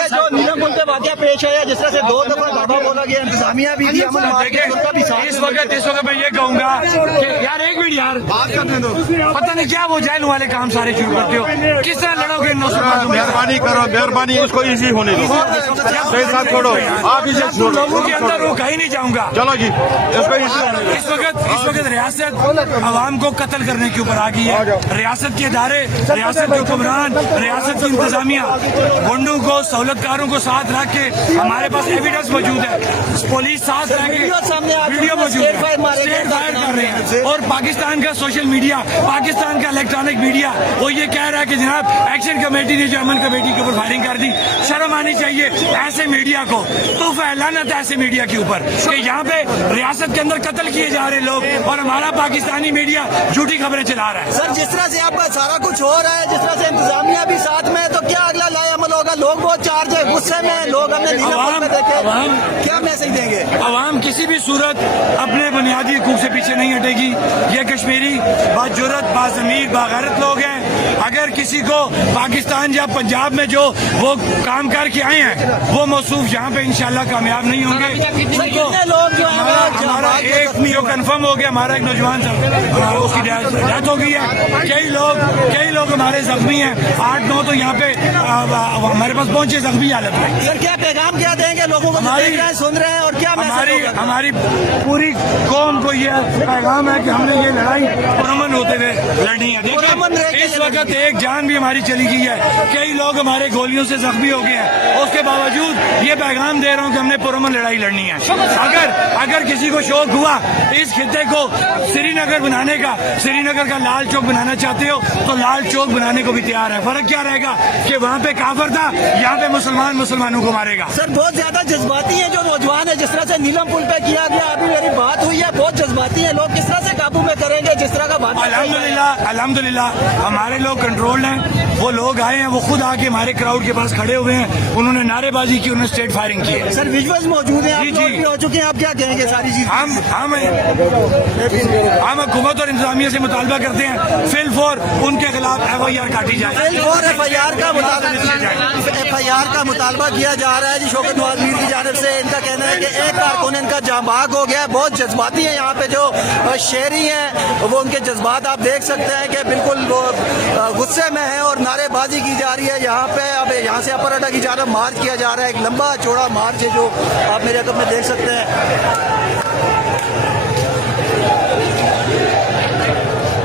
ये जो नीलम पुल पे वाकया पेश आया, जिस तरह से 2 दफा धावा बोला गया, इंतजामिया भी थी, अमन मार के उनका भी साथ। इस वक्त मैं ये कहूंगा कि यार एक मिनट यार बात करने दो। पता नहीं क्या वो जैल वाले काम सारे शुरू करते हो, किस तरह लड़ोगे? मेहरबानी करो, मेहरबानी इसको इजी होने दो। साथ छोड़ो, आप इसे छोड़ो। लोगों के अंदर वो कहीं नहीं जाऊंगा। चलो जी, इसको इस वक्त रियासत आवाम को कत्ल करने के ऊपर आ गई है। रियासत के इदारे, रियासत के हुक्मरान, रियासत की इंतजामिया गुंडों को, सहूलतकारों को साथ रख के, हमारे पास एविडेंस मौजूद है, पुलिस साथ रह के वीडियो मौजूद है, स्टेट फायर कर रहे हैं। और पाकिस्तान का सोशल मीडिया, पाकिस्तान का इलेक्ट्रॉनिक मीडिया वो ये कह रहा है कि जनाब एक्शन कमेटी ने जो अमन कमेटी के ऊपर फायरिंग कर दी। शर्म आनी चाहिए ऐसे मीडिया को, तो फैलाना था ऐसे मीडिया के ऊपर कि यहाँ पे रियासत के अंदर कत्ल किए जा रहे लोग और हमारा पाकिस्तानी मीडिया झूठी खबरें चला रहा है। सर, जिस तरह से आपका सारा कुछ हो रहा है, जिस तरह से इंतजामिया भी साथ में है, तो क्या अगला लाए अमल होगा? लोग बहुत चार्ज है, गुस्से में लोग, हमने नीलम पुल में देखे, क्या मैसेज देंगे? अवाम किसी भी सूरत अपने बुनियादी हकूक से पीछे नहीं हटेगी। ये कश्मीरी बाजुरत, बाज़मीर, बागैरत लोग हैं। अगर किसी को पाकिस्तान या पंजाब में जो वो काम करके आए हैं वो मौसूफ यहाँ पे इंशाल्लाह कामयाब नहीं होंगे। कितने लोग जो हमारा एक जो कंफर्म हो गया, हमारा एक नौजवान उसकी डेथ हो गई है। कई लोग हमारे जख्मी हैं, 8-9 तो यहाँ पे हमारे पास पहुंचे जख्मी हालत में। सर, क्या पैगाम क्या देंगे लोगों को? देख रहे हैं, सुन रहे हैं, और क्या हमारी पूरी कौम को ये पैगाम है कि हमने ये लड़ाई पुरअमन होते हुए लड़नी है। देखिए इस वक्त एक जान भी हमारी चली गई है, कई लोग हमारे गोलियों से जख्मी हो गए हैं, उसके बावजूद ये पैगाम दे रहा हूँ कि हमने पुरअमन लड़ाई लड़नी है। अगर किसी को शौक हुआ इस खित्ते को श्रीनगर बनाने का, श्रीनगर का लाल चौक बनाना चाहते हो तो लाल चौक बनाने को भी तैयार है। फर्क क्या रहेगा कि वहाँ पे काफिर था, यहाँ पे मुसलमान मुसलमानों को मारेगा। सर, बहुत ज्यादा जज्बाती है जो नौजवान है, जिस तरह से नीलम पुल पे किया गया, अभी मेरी बात हुई है, बहुत जज्बाती है लोग, किस तरह से काबू में करेंगे जिस तरह का बात? अल्हम्दुलिल्लाह हमारे लोग कंट्रोल्ड हैं। वो लोग आए हैं, वो खुद आके हमारे क्राउड के पास खड़े हुए हैं, उन्होंने नारेबाजी की, उन्होंने स्टेट फायरिंग की है। सर, विजुअल्स मौजूद हैं, जी, आप भी हो चुके हैं, आप क्या कहेंगे सारी चीज? हम हुकूमत और इंतजामिया से मुतालबा करते हैं फिलफौर उनके खिलाफ FIR काटी जाए। फिलफौर FIR का मुतालबा किया जा रहा है जी शौकत नवाज मीर की जानिब से। इनका कहना है कि एक कारकुन इनका जाँ भाग हो गया है। बहुत जज्बाती है यहाँ पे जो शहरी हैं, वो उनके जज्बात आप देख सकते हैं कि बिल्कुल वो गुस्से में है और नारेबाजी की जा रही है यहाँ पे। अब यहाँ से अपर अड्डा की जानिब मार्च किया जा रहा है, एक लंबा चौड़ा मार्च है जो आप मेरे हाथों में देख सकते हैं।